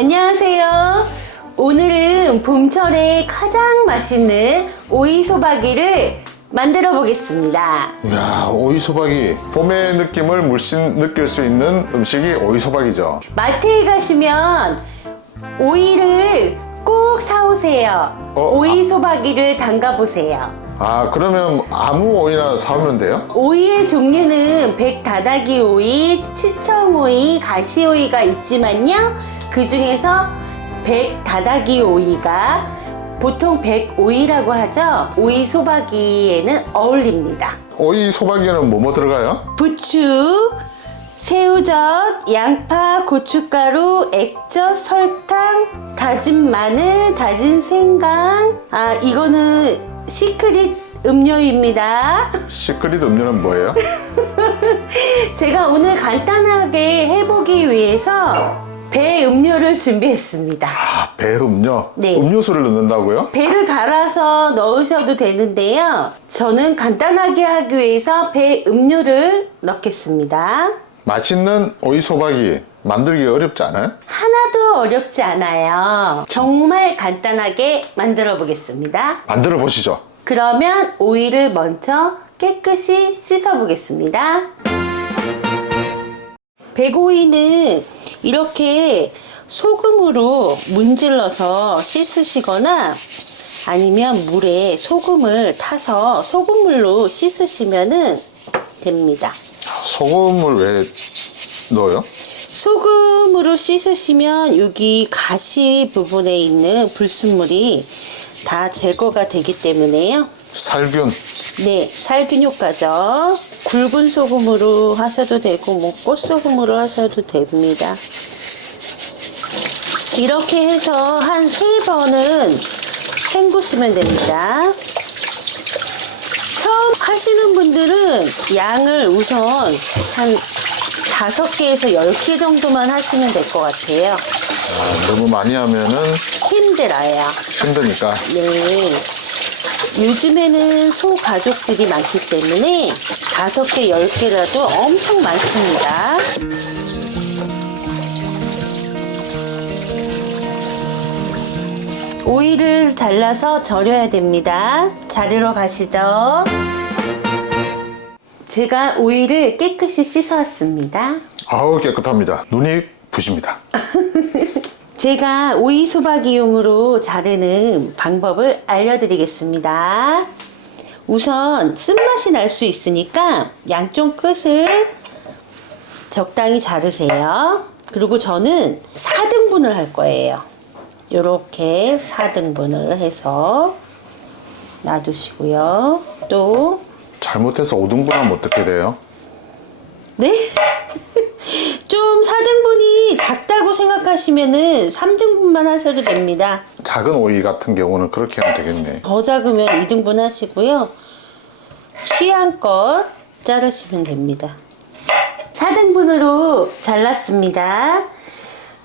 안녕하세요. 오늘은 봄철에 가장 맛있는 오이소박이를 만들어 보겠습니다. 이야, 오이소박이. 봄의 느낌을 물씬 느낄 수 있는 음식이 오이소박이죠. 마트에 가시면 오이를 꼭 사오세요. 오이소박이를 담가보세요. 그러면 아무 오이나 사오면 돼요? 오이의 종류는 백다다기 오이, 치청오이, 가시오이가 있지만요. 그 중에서 백다다기 오이가 보통 백오이라고 하죠. 오이소박이에는 어울립니다. 오이소박이는 뭐뭐 들어가요? 부추, 새우젓, 양파, 고춧가루, 액젓, 설탕, 다진 마늘, 다진 생강. 이거는 시크릿 음료입니다. 시크릿 음료는 뭐예요? 제가 오늘 간단하게 해보기 위해서 배 음료를 준비했습니다. 배 음료? 네. 음료수를 넣는다고요? 배를 갈아서 넣으셔도 되는데요. 저는 간단하게 하기 위해서 배 음료를 넣겠습니다. 맛있는 오이소박이 만들기 어렵지 않아요? 하나도 어렵지 않아요. 정말 간단하게 만들어 보겠습니다. 만들어 보시죠. 그러면 오이를 먼저 깨끗이 씻어 보겠습니다. 백오이는 이렇게 소금으로 문질러서 씻으시거나 아니면 물에 소금을 타서 소금물로 씻으시면 됩니다. 소금을 왜 넣어요? 소금으로 씻으시면 여기 가시 부분에 있는 불순물이 다 제거가 되기 때문에요. 살균. 네, 살균 효과죠. 굵은 소금으로 하셔도 되고 뭐 꽃소금으로 하셔도 됩니다. 이렇게 해서 한 3번은 헹구시면 됩니다. 처음 하시는 분들은 양을 우선 한 5개에서 10개 정도만 하시면 될 것 같아요. 너무 많이 하면은 힘들어요. 힘드니까. 네. 요즘에는 소가족들이 많기 때문에 5개, 10개라도 엄청 많습니다. 오이를 잘라서 절여야 됩니다. 자르러 가시죠. 제가 오이를 깨끗이 씻어왔습니다. 아우, 깨끗합니다. 눈이 부십니다. 제가 오이소박이용으로 자르는 방법을 알려드리겠습니다. 우선 쓴맛이 날 수 있으니까 양쪽 끝을 적당히 자르세요. 그리고 저는 4등분을 할 거예요. 이렇게 4등분을 해서 놔두시고요. 또 잘못해서 5등분 하면 어떻게 돼요? 네? 좀 4등분이 작다고 생각하시면은 3등분만 하셔도 됩니다. 작은 오이 같은 경우는 그렇게 하면 되겠네. 더 작으면 2등분 하시고요. 취향껏 자르시면 됩니다. 4등분으로 잘랐습니다.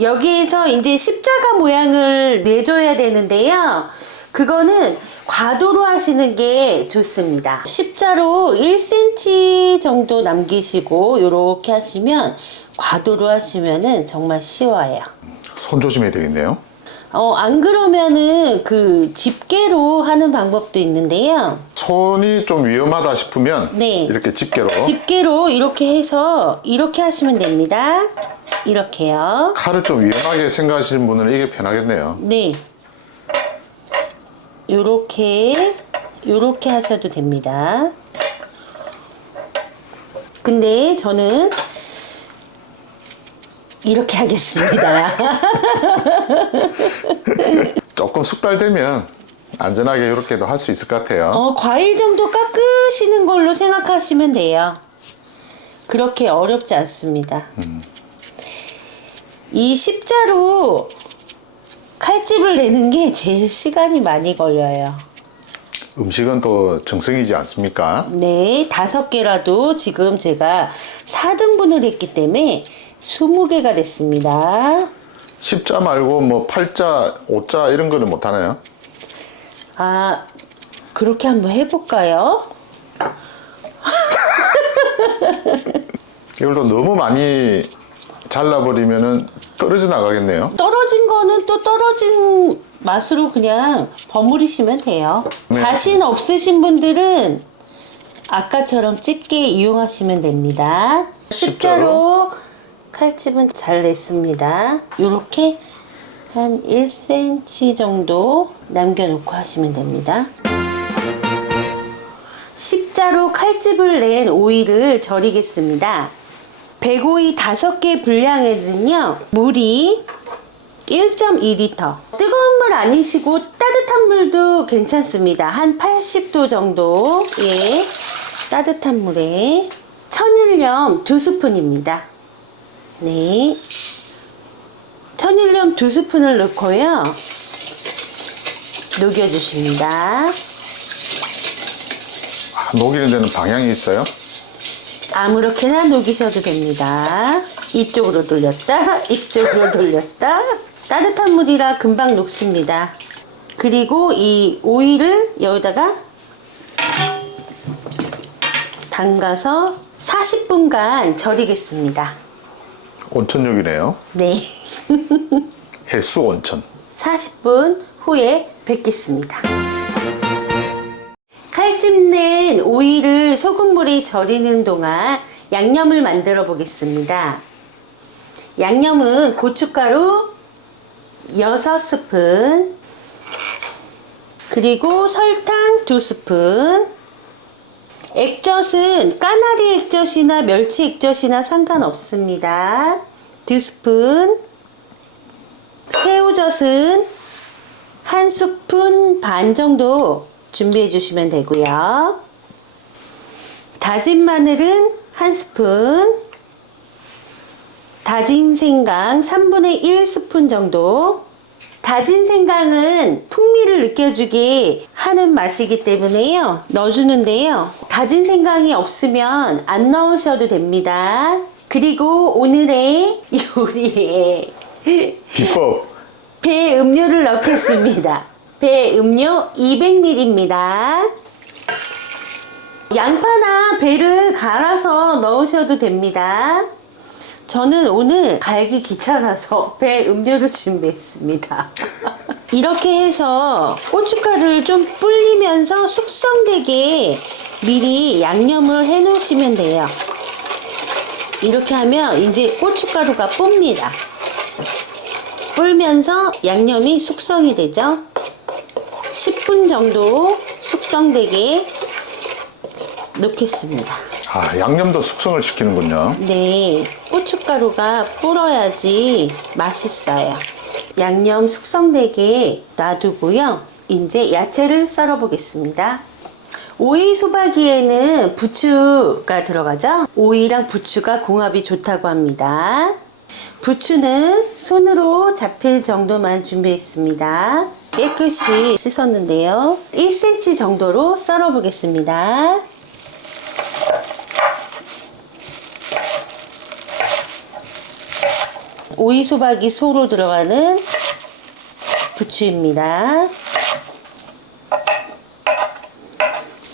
여기에서 이제 십자가 모양을 내줘야 되는데요. 그거는 과도로 하시는 게 좋습니다. 십자로 1cm 정도 남기시고 이렇게 하시면 과도로 하시면은 정말 쉬워요. 손 조심해야 되겠네요. 안 그러면은 그 집게로 하는 방법도 있는데요. 손이 좀 위험하다 싶으면 네. 이렇게 집게로. 집게로 이렇게 해서 이렇게 하시면 됩니다. 이렇게요. 칼을 좀 위험하게 생각하시는 분은 이게 편하겠네요. 네. 요렇게 하셔도 됩니다. 근데 저는 이렇게 하겠습니다. 조금 숙달되면 안전하게 이렇게도 할 수 있을 것 같아요. 과일 정도 깎으시는 걸로 생각하시면 돼요. 그렇게 어렵지 않습니다. 이 십자로 칼집을 내는 게 제일 시간이 많이 걸려요. 음식은 또 정성이지 않습니까? 네, 5개라도 지금 제가 4등분을 했기 때문에 20개가 됐습니다. 십자 말고 뭐 8자, 5자 이런 거는 못 하나요? 그렇게 한번 해볼까요? 이걸 또 너무 많이 잘라버리면은 떨어져 나가겠네요. 떨어진 거는 또 떨어진 맛으로 그냥 버무리시면 돼요. 네. 자신 없으신 분들은 아까처럼 집게 이용하시면 됩니다. 십자로 칼집은 잘 냈습니다. 이렇게 한 1cm 정도 남겨놓고 하시면 됩니다. 십자로 칼집을 낸 오이를 절이겠습니다. 백오이 5개 분량에는요, 물이 1.2리터. 뜨거운 물 아니시고 따뜻한 물도 괜찮습니다. 한 80도 정도의 따뜻한 물에 천일염 2스푼입니다. 네. 천일염 2스푼을 넣고요. 녹여주십니다. 녹이는 데는 방향이 있어요? 아무렇게나 녹이셔도 됩니다. 이쪽으로 돌렸다, 이쪽으로 돌렸다. 따뜻한 물이라 금방 녹습니다. 그리고 이 오이를 여기다가 담가서 40분간 절이겠습니다. 온천육이네요. 네. 해수 온천. 40분 후에 뵙겠습니다. 칼집 낸 오이를 소금물에 절이는 동안 양념을 만들어 보겠습니다. 양념은 고춧가루 6스푼, 그리고 설탕 2스푼, 액젓은 까나리 액젓이나 멸치 액젓이나 상관없습니다. 2스푼, 새우젓은 1스푼 반 정도 준비해 주시면 되고요. 다진 마늘은 1스푼, 다진 생강 3분의 1스푼 정도. 다진 생강은 풍미를 느껴주게 하는 맛이기 때문에요, 넣어주는데요. 다진 생강이 없으면 안 넣으셔도 됩니다. 그리고 오늘의 요리에 비법. 배 음료를 넣겠습니다. 배 음료 200ml입니다. 양파나 배를 갈아서 넣으셔도 됩니다. 저는 오늘 갈기 귀찮아서 배 음료를 준비했습니다. 이렇게 해서 고춧가루를 좀 불리면서 숙성되게 미리 양념을 해 놓으시면 돼요. 이렇게 하면 이제 고춧가루가 뿝니다. 불면서 양념이 숙성이 되죠. 10분 정도 숙성되게 놓겠습니다. 아, 양념도 숙성을 시키는군요. 네, 고춧가루가 불어야지 맛있어요. 양념 숙성되게 놔두고요. 이제 야채를 썰어 보겠습니다. 오이 소박이에는 부추가 들어가죠. 오이랑 부추가 궁합이 좋다고 합니다. 부추는 손으로 잡힐 정도만 준비했습니다. 깨끗이 씻었는데요. 1cm 정도로 썰어 보겠습니다. 오이 소박이 소로 들어가는 부추입니다.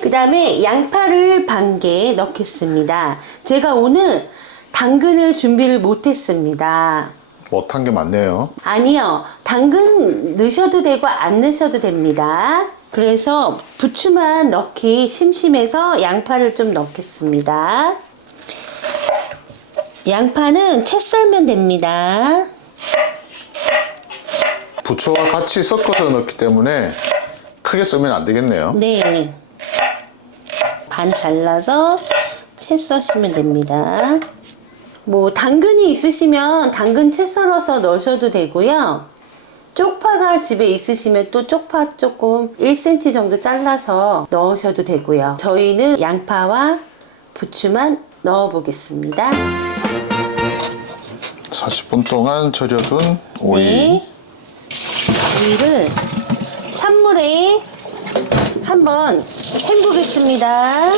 그 다음에 양파를 반 개 넣겠습니다. 제가 오늘 당근을 준비를 못했습니다. 못한 게 많네요. 아니요, 당근 넣으셔도 되고 안 넣으셔도 됩니다. 그래서 부추만 넣기 심심해서 양파를 좀 넣겠습니다. 양파는 채 썰면 됩니다. 부추와 같이 섞어서 넣기 때문에 크게 썰면 안 되겠네요. 네, 반 잘라서 채 써시면 됩니다. 뭐 당근이 있으시면 당근 채 썰어서 넣으셔도 되고요. 쪽파가 집에 있으시면 또 쪽파 조금 1cm 정도 잘라서 넣으셔도 되고요. 저희는 양파와 부추만 넣어 보겠습니다. 40분 동안 절여둔 오이. 네. 오이를 찬물에 한번 헹구겠습니다.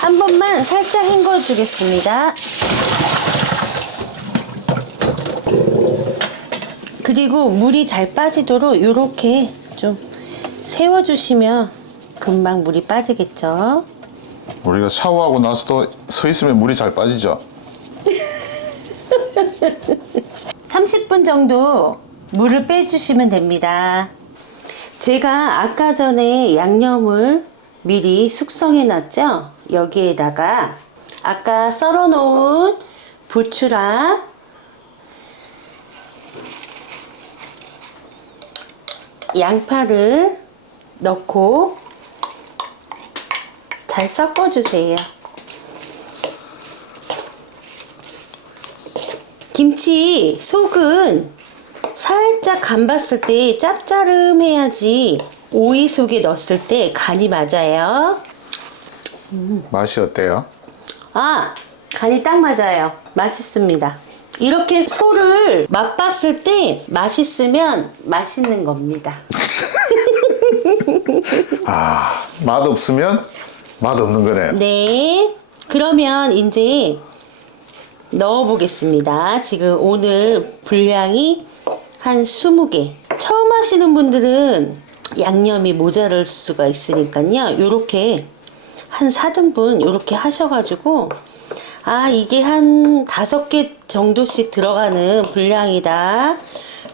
한 번만 살짝 헹궈 주겠습니다. 그리고 물이 잘 빠지도록 이렇게 좀 세워주시면 금방 물이 빠지겠죠. 우리가 샤워하고 나서도 서 있으면 물이 잘 빠지죠. 30분 정도 물을 빼주시면 됩니다. 제가 아까 전에 양념을 미리 숙성해 놨죠. 여기에다가 아까 썰어 놓은 부추랑 양파를 넣고 잘 섞어주세요. 김치 속은 살짝 간 봤을 때 짭짜름해야지 오이 속에 넣었을 때 간이 맞아요. 맛이 어때요? 아, 간이 딱 맞아요. 맛있습니다. 이렇게 소를 맛봤을 때 맛있으면 맛있는 겁니다. 아, 맛 없으면 맛 없는 거네요. 네. 그러면 이제 넣어보겠습니다. 지금 오늘 분량이 한 20개. 처음 하시는 분들은 양념이 모자랄 수가 있으니까요. 요렇게 한 4등분 요렇게 하셔가지고 아, 이게 한 5개 정도씩 들어가는 분량이다.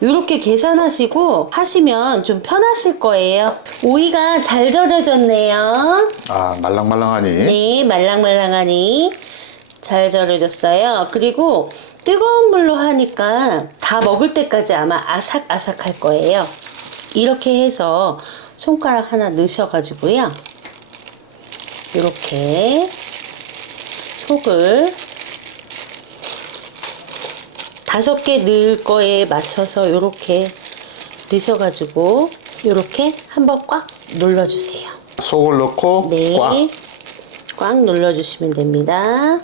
이렇게 계산하시고 하시면 좀 편하실 거예요. 오이가 잘 절여졌네요. 아, 말랑말랑하니. 네, 말랑말랑하니 잘 절여졌어요. 그리고 뜨거운 물로 하니까 다 먹을 때까지 아마 아삭아삭할 거예요. 이렇게 해서 손가락 하나 넣으셔가지고요. 이렇게 속을 5개 넣을 거에 맞춰서 이렇게 넣으셔가지고 이렇게 한번 꽉 눌러주세요. 속을 넣고 네, 꽉. 꽉 눌러주시면 됩니다.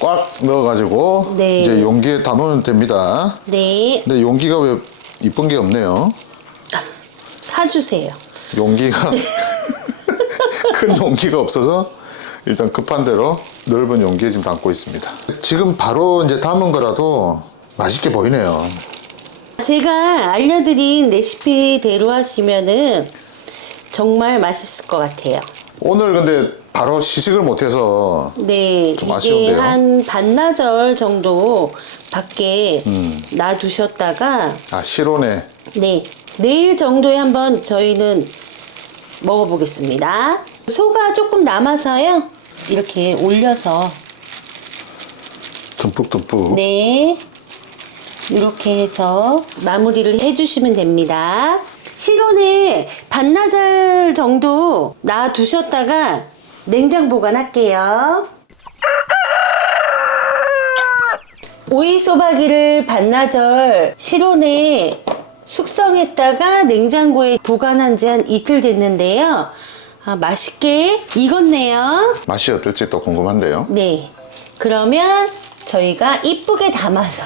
꽉 넣어가지고 네. 이제 용기에 담으면 됩니다. 네, 근데 용기가 왜 이쁜 게 없네요. 사주세요. 용기가 큰 용기가 없어서 일단 급한 대로 넓은 용기에 지금 담고 있습니다. 지금 바로 이제 담은 거라도 맛있게 보이네요. 제가 알려드린 레시피대로 하시면은 정말 맛있을 것 같아요. 오늘 근데 바로 시식을 못해서 네, 좀 이게 아쉬운데요. 한 반나절 정도 밖에 놔두셨다가 아, 실온에 네, 내일 정도에 한번 저희는 먹어보겠습니다. 소가 조금 남아서요. 이렇게 올려서 듬뿍듬뿍. 네, 이렇게 해서 마무리를 해주시면 됩니다. 실온에 반나절 정도 놔두셨다가 냉장 보관할게요. 오이 소박이를 반나절 실온에 숙성했다가 냉장고에 보관한 지 한 이틀 됐는데요. 아, 맛있게 익었네요. 맛이 어떨지 또 궁금한데요. 네, 그러면 저희가 이쁘게 담아서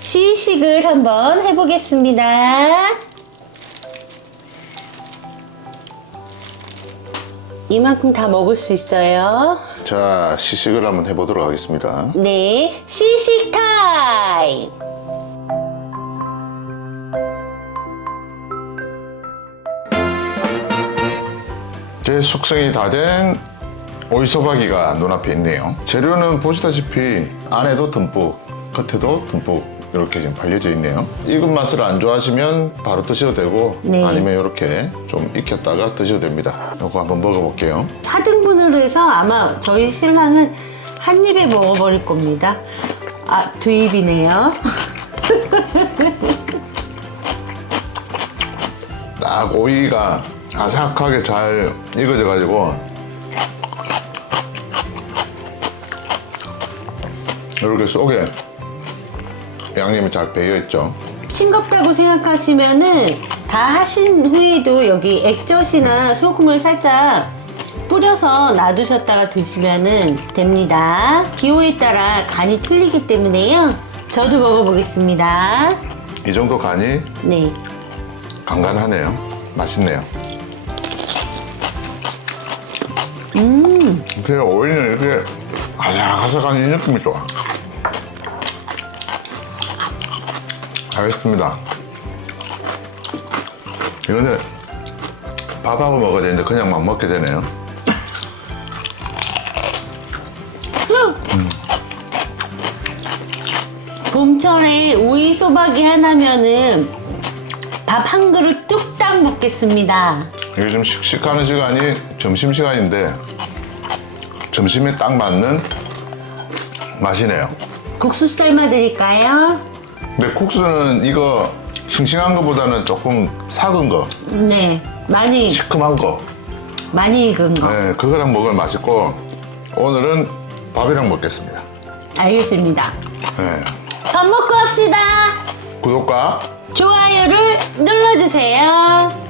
시식을 한번 해보겠습니다. 이만큼 다 먹을 수 있어요. 자, 시식을 한번 해보도록 하겠습니다. 네, 시식 타임! 제 숙성이 다 된 오이소박이가 눈앞에 있네요. 재료는 보시다시피 안에도 듬뿍, 겉에도 듬뿍 이렇게 지금 발려져 있네요. 익은 맛을 안 좋아하시면 바로 드셔도 되고 네. 아니면 이렇게 좀 익혔다가 드셔도 됩니다. 이거 한번 먹어볼게요. 4등분으로 해서 아마 저희 신랑은 한 입에 먹어버릴 겁니다. 아, 2입이네요. 딱 오이가 아삭하게 잘 익어져 가지고 이렇게 속에 양념이 잘 배어 있죠. 싱겁다고 생각하시면은 다 하신 후에도 여기 액젓이나 소금을 살짝 뿌려서 놔두셨다가 드시면은 됩니다. 기호에 따라 간이 틀리기 때문에요. 저도 먹어보겠습니다. 이 정도 간이 네. 간간하네요. 맛있네요. 그냥 오이는 이렇게 아삭아삭한 이 느낌이 좋아. 알겠습니다. 이거는 밥하고 먹어야 되는데 그냥 막 먹게 되네요. 봄철에 오이 소박이 하나면은 밥 한 그릇 뚝딱 먹겠습니다. 이게 좀 씩씩하는 시간이 점심시간인데 점심에 딱 맞는 맛이네요. 국수 삶아 드릴까요? 근데 국수는 이거 싱싱한 거보다는 조금 삭은 거, 네, 많이 시큼한 거, 익은 거. 네, 그거랑 먹으면 맛있고 오늘은 밥이랑 먹겠습니다. 알겠습니다. 네. 밥 먹고 합시다. 구독과 좋아요를 눌러주세요.